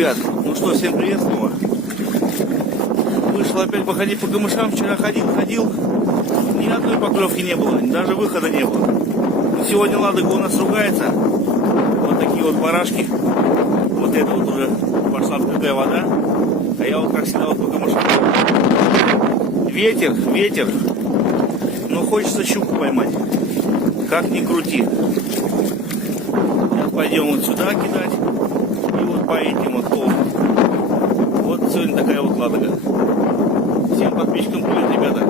Ребят, ну что, всем привет снова. Вышел опять походить по камышам. Вчера ходил. Ни одной поклевки не было, даже выхода не было. Но сегодня Ладога у нас ругается. Вот такие вот барашки. Вот это вот уже пошла открытая вода. А я вот как всегда вот по камышам. Ветер. Но хочется щуку поймать. Как ни крути. Сейчас пойдем вот сюда кидать. И вот по этим вот полным. Вот сегодня такая вот Ладога. Всем подписчикам привет, ребята.